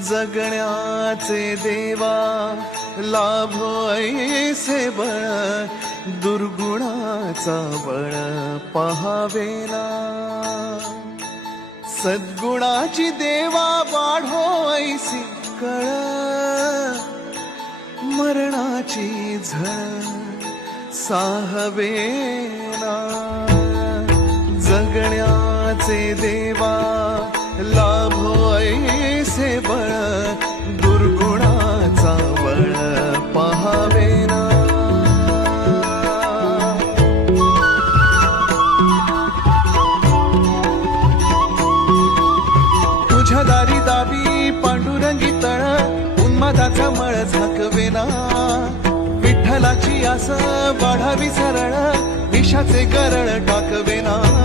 जगण्याचे देवा लाभो ऐसे बळ, दुर्गुणाचा बळ पहावेना. सद्गुणाची देवा वाढो ऐसी कळ, मरणाची झळ साहवेना. जगण्याचे देवा लाभो ऐसे बळ, दुर्गुणाचा बळ पहावेना. तुझ्या दारी दावी पांडुरंगी तळ, उन्मादाचा मळ झाकवेना. विठ्ठलाची आस वाढावी सरळ, विषाचे गरळ टाकवेना.